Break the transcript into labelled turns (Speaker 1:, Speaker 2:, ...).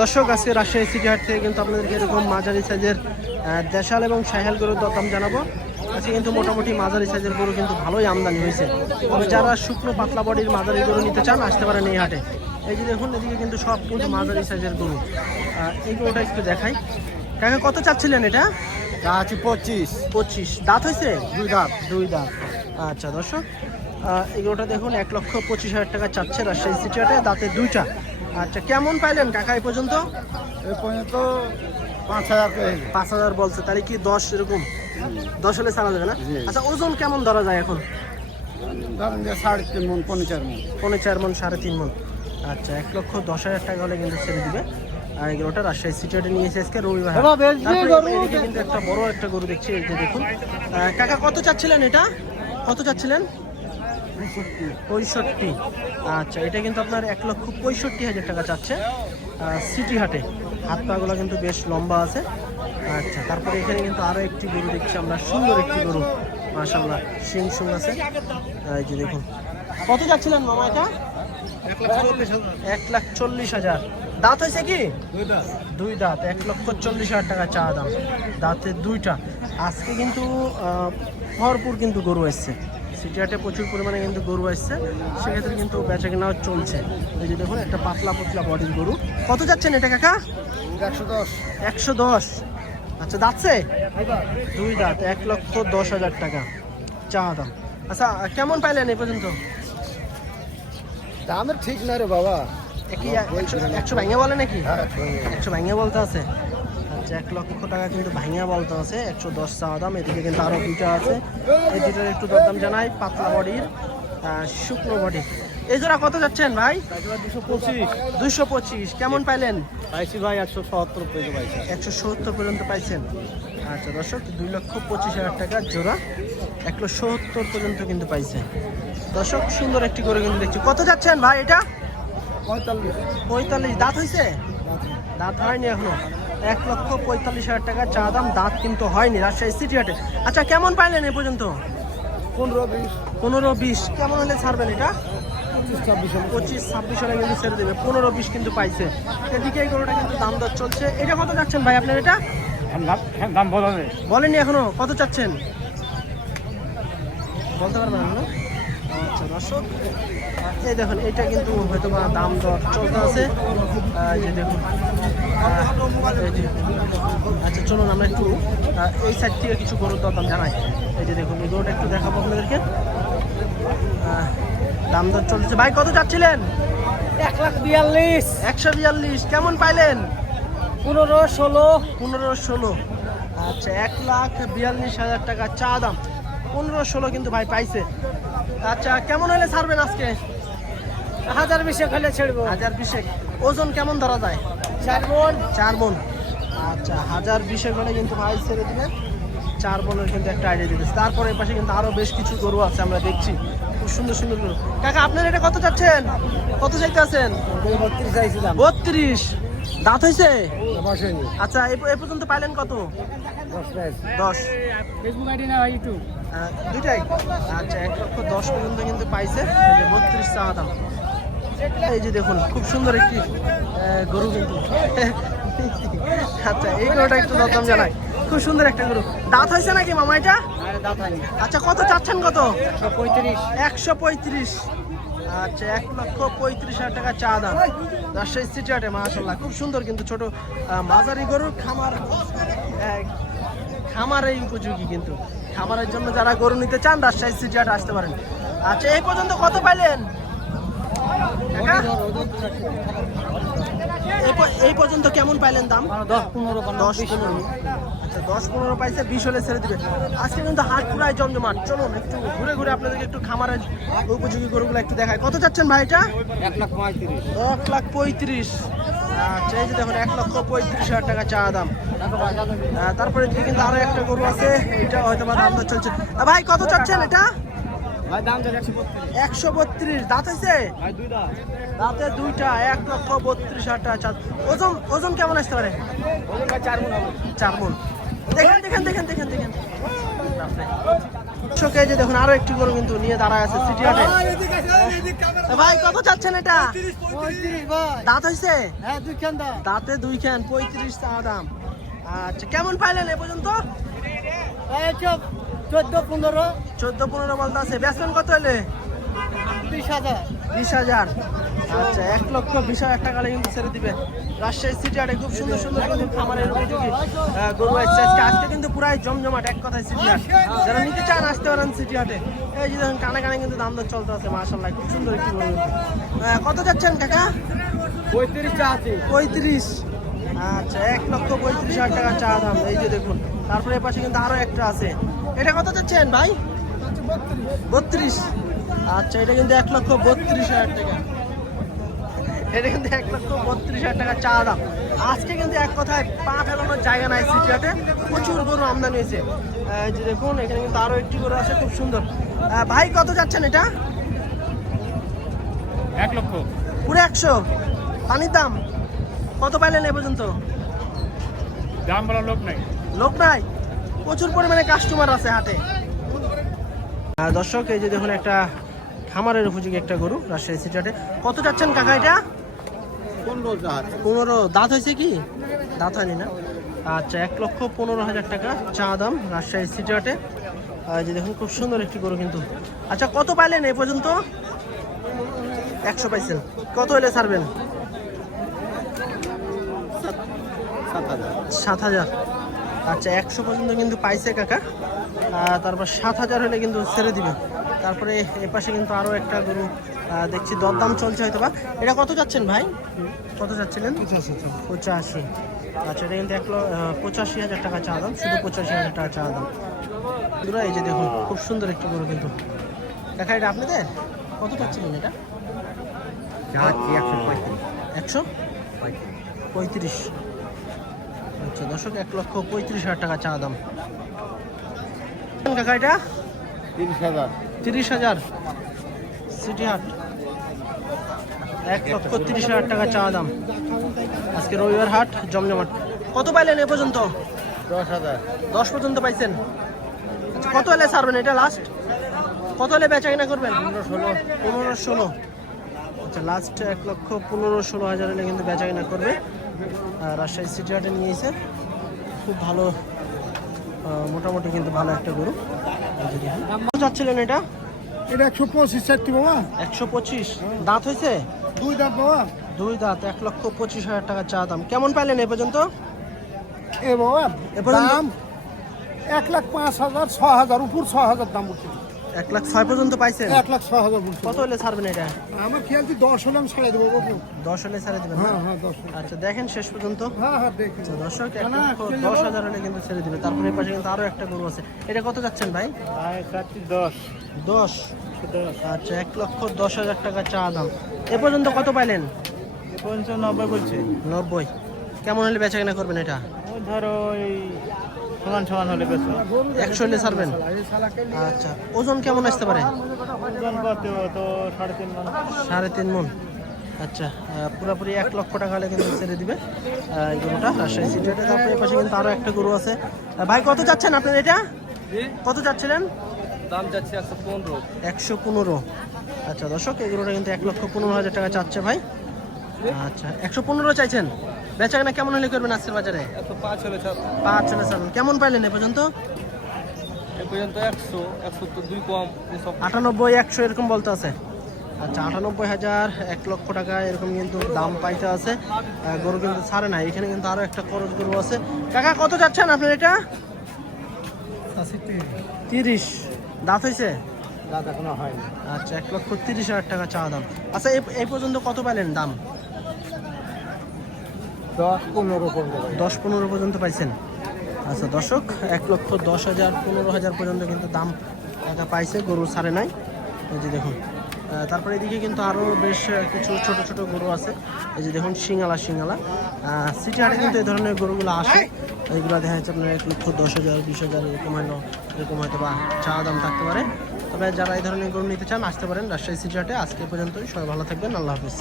Speaker 1: দর্শক আজকে রাজশাহী সিটি হাট থেকে কিন্তু আপনাদেরকে এরকম মাঝারি সাইজের দেশাল এবং সাইহাল গরুর দরদাম জানাব। আজকে কিন্তু মোটামুটি মাঝারি সাইজের গরু কিন্তু ভালোই আমদানি হয়েছে। তবে যারা শুকনো পাতলা বডির মাঝারি গরু নিতে চান আসতে পারেন এই হাটে। এই যে দেখুন এদিকে কিন্তু সব কিন্তু মাঝারি সাইজের গরু। এই গরুটা একটু দেখাই। কাকা কত চাচ্ছিলেন এটা?
Speaker 2: তা আছে পঁচিশ।
Speaker 1: পঁচিশ। দাঁত হয়েছে?
Speaker 2: দুই দাঁত।
Speaker 1: দুই দাঁত। আচ্ছা দর্শক এগুলোটা দেখুন এক লক্ষ পঁচিশ হাজার টাকা চাচ্ছে রাজশাহী সিটি হাটে দাঁতে দুইটা। আচ্ছা কেমন পাইলেন কাকা এই পর্যন্ত?
Speaker 2: এ পর্যন্ত পাঁচ হাজার
Speaker 1: পাঁচ হাজার বলছে তাহলে কি দশ এরকম? দশ হলে ছাড়া যাবে না? আচ্ছা ওজন কেমন ধরা যায় এখন?
Speaker 2: ধরেন যে সাড়ে তিন মন পনেরো চার মন।
Speaker 1: পৌনে চার মন সাড়ে তিন মন। আচ্ছা এক লক্ষ দশ হাজার টাকা হলে কিন্তু ছেড়ে দিবে। আর এগুলোটা রাজশাহী সিটি নিয়েছে আজকে রবিবার। কিন্তু একটা বড় একটা গরু দেখছি এই যে দেখুন। কাকা কত চাচ্ছিলেন এটা? কত চাচ্ছিলেন? পঁয়ষট্টি। আচ্ছা এটা কিন্তু আপনার এক লক্ষ পঁয়ষট্টি হাজার টাকা চাচ্ছে সিটি হাটে। হাত পাগুলো কিন্তু বেশ লম্বা আছে। আচ্ছা তারপরে এখানে কিন্তু আরও একটি গরু দেখছি আমরা সুন্দর একটি গরু। মাশাল্লাহ সিং সুং আছে। এই যে দেখুন। কত যাচ্ছিলেন মামা এটা? এক লাখ চল্লিশ হাজার। দাঁত হয়েছে কি? দুই দাঁত। এক লক্ষ চল্লিশ হাজার টাকা চা দাম। দাঁতে দুইটা। আজকে কিন্তু ভরপুর কিন্তু গরু এসছে। সিটি হাটে প্রচুর পরিমাণে কিন্তু গরু আসছে। সেক্ষেত্রে কিন্তু বেচা কেনাও চলছে। এই যে দেখুন একটা পাতলা পাতলা বডির গরু। কত যাচ্ছেন এটা কাকা?
Speaker 2: একশো দশ।
Speaker 1: একশো দশ। আচ্ছা দাঁতছে? দুই দাঁত এক লক্ষ দশ হাজার টাকা। চা দাম। আচ্ছা কেমন পাইলেন এই পর্যন্ত?
Speaker 2: দামের ঠিক না রে বাবা।
Speaker 1: একশো- ভাঙে বলে নাকি?
Speaker 2: হ্যাঁ
Speaker 1: একশো ভাঙিয়া বলতে আছে। এক লক্ষ টাকা কিন্তু ভাঙিয়া বলতে আছে একশো দশ চাওয়া দাম এদিকে কিন্তু আরও দুইটা আছে। এই দুইটার একটু দরদাম জানাই পাতলা বডির শুকনো বডি এই জোড়া কত যাচ্ছেন ভাই?
Speaker 2: দুশো পঁচিশ
Speaker 1: দুইশো পঁচিশ। কেমন পাইলেন?
Speaker 2: পাইছি ভাই একশো সত্তর পেয়ে পাইছি
Speaker 1: একশো সত্তর পর্যন্ত পাইছেন। আচ্ছা দর্শক দুই লক্ষ পঁচিশ হাজার টাকা জোড়া এক লক্ষ সত্তর পর্যন্ত কিন্তু পাইছেন। দর্শক সুন্দর একটি করে কিন্তু দেখছি। কত যাচ্ছেন ভাই এটা?
Speaker 2: পঁয়তাল্লিশ।
Speaker 1: পঁয়তাল্লিশ। দাঁত হয়েছে দাঁত হয়নি এখনও? এক লক্ষ পঁয়তাল্লিশ হাজার টাকা চা দাম দাঁত কিন্তু হয়নি রাজশাহী সিটি হাটে। আচ্ছা কেমন পাইলেন এ পর্যন্ত?
Speaker 2: পনেরো বিশ।
Speaker 1: পনেরো বিশ। কেমন হলে ছাড়বেন এটা?
Speaker 2: পঁচিশ ছাব্বিশ
Speaker 1: পঁচিশ ছাব্বিশ হলে কিন্তু ছেড়ে দেবে। পনেরো বিশ কিন্তু পাইছে। এদিকে এই গরুটা কিন্তু দাম দর চলছে। এটা কত যাচ্ছেন ভাই আপনার এটা?
Speaker 2: দাম বলা নেই
Speaker 1: বলেনি এখনও কত চাচ্ছেন? বলতে পারবেন এখনও আচ্ছা দর্শক এই দেখুন এটা কিন্তু হয়তো বা দাম দর চলতে আছে। যে দেখুন আচ্ছা চলুন আমরা একটু এই সাইড থেকে কিছু গরুর দর দাম জানাই। এই যে দেখুন এই গরুটা একটু দেখাবো আপনাদেরকে। দাম দর চলছে ভাই কত চাচ্ছিলেন
Speaker 2: এক লাখ বিয়াল্লিশ।
Speaker 1: একশো বিয়াল্লিশ কেমন পাইলেন?
Speaker 2: পনেরো ষোলো।
Speaker 1: পনেরো ষোলো। আচ্ছা এক লাখ বিয়াল্লিশ হাজার টাকা চা দাম। পনেরো ষোলো কিন্তু ভাই পাইছে। আচ্ছা কেমন হলে ছাড়বেন আজকে
Speaker 2: হাজার বিশে খালে ছেড়বো
Speaker 1: হাজার বিশেক ওজন কেমন ধরা যায়
Speaker 2: চার মন
Speaker 1: চার মন আচ্ছা হাজার বিশেক হলে কিন্তু ভাই ছেড়ে দিবেন চার মনের কিন্তু একটা আইডিয়া দিতেছে তারপরে পাশে কিন্তু আরও বেশ কিছু গরু আছে আমরা দেখছি খুব সুন্দর সুন্দর গরু কাকা আপনার এটা কত চাচ্ছেন কত চাইতে আছেন
Speaker 2: বত্রিশ চাইছিলাম
Speaker 1: বত্রিশ দাঁত হয়েছে আচ্ছা এই এই পর্যন্ত পাইলেন কত
Speaker 2: দশ
Speaker 1: দশ
Speaker 2: ফেসবুক আইডি না ইউটিউব
Speaker 1: দুইটাই। আচ্ছা এক লক্ষ দশ পর্যন্ত কিন্তু পাইছে। বত্রিশ চাওয়া দাম। এই যে দেখুন খুব সুন্দর একটি গরু কিন্তু। আচ্ছা এই গরুটা একটু দরদাম জানাই। খুব সুন্দর একটা গরু। দাঁত হয়েছে নাকি মামা এটা? আচ্ছা কত চাচ্ছেন কত?
Speaker 2: পঁয়ত্রিশ।
Speaker 1: একশো পঁয়ত্রিশ। আচ্ছা এক লক্ষ পঁয়ত্রিশ হাজার টাকা চা দাম। রাজশাহী সিটি হাটে মাসাল্লাহ খুব সুন্দর কিন্তু ছোট মাঝারি গরুর খামার। খামার উপযোগী কিন্তু। খামারের জন্য যারা গরু নিতে চান রাজশাহী সিটি হাটে আসতে পারেন। আচ্ছা এই পর্যন্ত কত পাইলেন? এই এই পর্যন্ত কেমন পাইলেন দাম?
Speaker 2: দশ পনেরো
Speaker 1: দশ পনেরো। আচ্ছা দশ পনেরো পাইছে বিশ হলে ছেড়ে দিবে আজকে কিন্তু হাট পুরাই জমজমাট। চলুন একটু ঘুরে ঘুরে আপনাদেরকে একটু খামারের উপযোগী গরুগুলো একটু দেখায় কত চাচ্ছেন ভাই এটা?
Speaker 2: এক লাখ পঁয়ত্রিশ।
Speaker 1: এক লাখ পঁয়ত্রিশ। আচ্ছা এই যে দেখুন এক লক্ষ পঁয়ত্রিশ হাজার টাকা চা দাম। তারপরে এদিকে কিন্তু আরও একটা গরু আছে এটা হয়তো বা দাম চলছে। ভাই কত চাচ্ছেন এটা?
Speaker 2: একশো বত্রিশ।
Speaker 1: দাঁত হয়েছে? দাঁতে। দুইটা এক লক্ষ বত্রিশ হাজার টাকা চা ওজন ওজন কেমন আসতে পারে?
Speaker 2: চার মন
Speaker 1: চার মন। দেখেন দেখেন দেখেন দেখেন দেখেন। বাপরে। যে দেখুন আরও একটি গরু কিন্তু নিয়ে দাঁড়ায় আছে সিটি হাটে। ভাই কত চাচ্ছেন এটা? দাঁত হইছে?
Speaker 2: হ্যাঁ
Speaker 1: দাঁতে দুই খান পঁয়ত্রিশ দাম। আচ্ছা কেমন পাইলেন এ পর্যন্ত?
Speaker 2: চোদ্দ পনেরো।
Speaker 1: চোদ্দ পনেরো বলতে আছে। বেসন কত এলে
Speaker 2: বিশ হাজার।
Speaker 1: আচ্ছা এক লক্ষ বিশ হাজার টাকা কিন্তু ছেড়ে দিবে। রাজশাহী সিটি খুব সুন্দর সুন্দর কিন্তু খামারের উপযোগী আহ, গরু আসছে আজকে আজকে কিন্তু পুরাই জমজমাট এক কথায় সিটি হাট যারা নিতে চান আসতে পারেন সিটি হাটে এই যে দেখুন কানে কানে কিন্তু দাম দর চলতে আছে মার্শাল্লাহ খুব সুন্দর একটি গরু। কত যাচ্ছেন কাকা?
Speaker 2: পঁয়ত্রিশ আছে
Speaker 1: পঁয়ত্রিশ। আচ্ছা এক লক্ষ পঁয়ত্রিশ হাজার টাকা চা দাম। এই যে দেখুন তারপরে এ পাশে কিন্তু আরও একটা আছে। এটা কত চাচ্ছেন ভাই? বত্রিশ। আচ্ছা এটা কিন্তু এক লক্ষ বত্রিশ হাজার টাকা। এটা কিন্তু এক লক্ষ বত্রিশ হাজার টাকা চা দাম। আজকে কিন্তু এক কথায় পা ফেলানোর জায়গা নাই সিটিয়াতে। প্রচুর গরু আমদানি হয়েছে। যে দেখুন এখানে কিন্তু আরও একটি গরু আছে খুব সুন্দর। ভাই কত যাচ্ছেন এটা?
Speaker 2: এক লক্ষ।
Speaker 1: পুরো একশো। পানির দাম? কত পাইলেন এ পর্যন্ত?
Speaker 2: দাম বলার লোক নাই।
Speaker 1: লোক নাই? প্রচুর পরিমাণে কাস্টমার আছে হাটে। দর্শক এই যে দেখুন একটা খামারের উপযোগী একটা গরু রাজশাহী সিটি হাটে। কত যাচ্ছেন কাকা এটা?
Speaker 2: পনেরো জাহাজ
Speaker 1: পনেরো। দাঁত হয়েছে কি? দাঁত হয়নি না? আচ্ছা এক লক্ষ পনেরো হাজার টাকা চা দাম রাজশাহী সিটি হাটে। আহ, যে দেখুন খুব সুন্দর একটি গরু কিন্তু। আচ্ছা কত পাইলেন এ পর্যন্ত? একশো পাইছেন। কত হলে ছাড়বেন?
Speaker 2: সাত হাজার।
Speaker 1: আচ্ছা একশো পর্যন্ত কিন্তু পাইছে কাকা। তারপর সাত হাজার হলে কিন্তু ছেড়ে দিবে তারপরে এ পাশে কিন্তু আরও একটা গরু দেখছি দরদাম চলছে হয়তো বা। এটা কত যাচ্ছেন ভাই? কত যাচ্ছিলেন? পঁচাশি আচ্ছা এটা কিন্তু এক পঁচাশি হাজার টাকা চা দাম শুধু পঁচাশি হাজার টাকা চা দাম। বন্ধুরা, এই যে দেখুন খুব সুন্দর একটি গরু কিন্তু। দেখা এটা আপনাদের? কত পাচ্ছিলেন এটা?
Speaker 2: একশো পঁয়ত্রিশ।
Speaker 1: একশো? পঁয়ত্রিশ। আচ্ছা দর্শক এক লক্ষ পঁয়ত্রিশ হাজার টাকা চা দাম। কাকা এটা?
Speaker 2: তিরিশ হাজার।
Speaker 1: তিরিশ হাজার। সিটি হাট এক লক্ষ তিরিশ হাজার টাকা চা দাম। আজকে রবিবার হাট জমজমাট। কত পাইলেন এ পর্যন্ত?
Speaker 2: দশ হাজার।
Speaker 1: দশ পর্যন্ত পাইছেন। আচ্ছা কত হলে ছাড়বেন এটা লাস্ট কত হলে বেচা কিনা করবেন? পনেরো ষোলো। পনেরো ষোলো। আচ্ছা লাস্ট এক লক্ষ পনেরো ষোলো হাজার হলে কিন্তু বেচা কিনা করবে। আর রাজশাহী সিটি হাটে নিয়ে এসে খুব ভালো মোটামুটি কিন্তু ভালো একটা গরু। যাচ্ছিলেন যে চাচ্ছিলেন এটা?
Speaker 2: এটা একশো পঁচিশ চারটি বাবা।
Speaker 1: একশো পঁচিশ। দাঁত হয়েছে?
Speaker 2: দুই দাঁত বাবা।
Speaker 1: দুই দাঁত এক লক্ষ পঁচিশ হাজার টাকা চা দাম। কেমন পাইলেন এ পর্যন্ত?
Speaker 2: এ বাবা
Speaker 1: এ পর্যন্ত-
Speaker 2: দাম এক লাখ পাঁচ হাজার ছ হাজার উপর ছ হাজার দাম বলছে
Speaker 1: এক লাখ ছয় পর্যন্ত পাইছেন?
Speaker 2: এক লাখ ছ হাজার
Speaker 1: কত হলে ছাড়বেন এটা?
Speaker 2: আমার খেয়াল তুই দশ হলে আমি ছাড়াই দেবো বাবু
Speaker 1: দশ হলে ছাড়ে দেবেন
Speaker 2: হ্যাঁ হ্যাঁ দশ
Speaker 1: আচ্ছা দেখেন শেষ পর্যন্ত।
Speaker 2: হ্যাঁ হ্যাঁ দেখি।
Speaker 1: আচ্ছা, দর্শক এক
Speaker 2: না, না,
Speaker 1: লক্ষ দশ হাজার হলে কিন্তু ছেড়ে দিবে। তারপরে এই পাশে কিন্তু আরও একটা গরু আছে। এটা কত যাচ্ছেন ভাই?
Speaker 2: দশ।
Speaker 1: দশ? আচ্ছা এক লক্ষ দশ হাজার টাকা চা দাম। এ পর্যন্ত কত পাইলেন?
Speaker 2: পঞ্চানব্বই বলছে।
Speaker 1: নব্বই। কেমন হলে বেচা কেনা করবেন এটা?
Speaker 2: ধরো এই সমান সমান হলে বেশি
Speaker 1: একশো হলে ছাড়বেন? আচ্ছা ওজন কেমন আসতে পারে?
Speaker 2: ওজন কত তো সাড়ে তিন মান।
Speaker 1: সাড়ে তিন মন। আচ্ছা পুরোপুরি এক লক্ষ টাকা হলে কিন্তু ছেড়ে দিবে এই গরুটা। রাজশাহী সিটিতে তারপরে পাশে কিন্তু আরও একটা গরু আছে। ভাই কত যাচ্ছেন আপনার এটা? কত যাচ্ছিলেন?
Speaker 2: দাম যাচ্ছে একশো পনেরো।
Speaker 1: একশো পনেরো। আচ্ছা দর্শক এই গরুটা কিন্তু এক লক্ষ পনেরো হাজার টাকা চাচ্ছে ভাই। আচ্ছা একশো পনেরো চাইছেন? বেচা কেনা কেমন হলে করবেন আজকের বাজারে?
Speaker 2: একশো পাঁচ হলে ছাড়
Speaker 1: পাঁচ চলে ছাড়বেন। কেমন পাইলেন এ পর্যন্ত?
Speaker 2: এ পর্যন্ত একশো একশো তো দুই কম
Speaker 1: আটানব্বই একশো এরকম বলতে আছে। আচ্ছা আটানব্বই হাজার এক লক্ষ টাকা এরকম কিন্তু দাম পাইতে আছে। গরু কিন্তু ছাড়ে না এখানে কিন্তু আরও একটা খরচ গরু আছে। কাকা কত যাচ্ছেন আপনার এটা? তিরিশ। দাঁত হয়েছে
Speaker 2: দাঁত এখনও হয়নি।
Speaker 1: আচ্ছা এক লক্ষ তিরিশ হাজার টাকা চা দাম। আচ্ছা এই পর্যন্ত কত পাইলেন দাম?
Speaker 2: দশ পনেরো পনেরো
Speaker 1: দশ পনেরো পর্যন্ত পাইছেন? আচ্ছা দর্শক, এক লক্ষ দশ হাজার, পনেরো হাজার পর্যন্ত কিন্তু দাম টাকা পাইছে, গরু ছাড়ে নাই। এই যে দেখুন তারপরে এদিকে কিন্তু আরও বেশ কিছু ছোট ছোট গরু আছে। এই যে দেখুন সিঙ্গালা শিঙালা। সিটি হাটে কিন্তু এই ধরনের গরুগুলো আসে। এইগুলো দেখা যাচ্ছে আপনার এক লক্ষ দশ হাজার, বিশ হাজার, এরকম হলো এরকম হয়তো বা চা দাম থাকতে পারে। তবে যারা এই ধরনের গরু নিতে চান, আসতে পারেন রাজশাহী সিটি হাটে। আজকে পর্যন্তই, সবাই ভালো থাকবেন, আল্লাহ হাফিজ।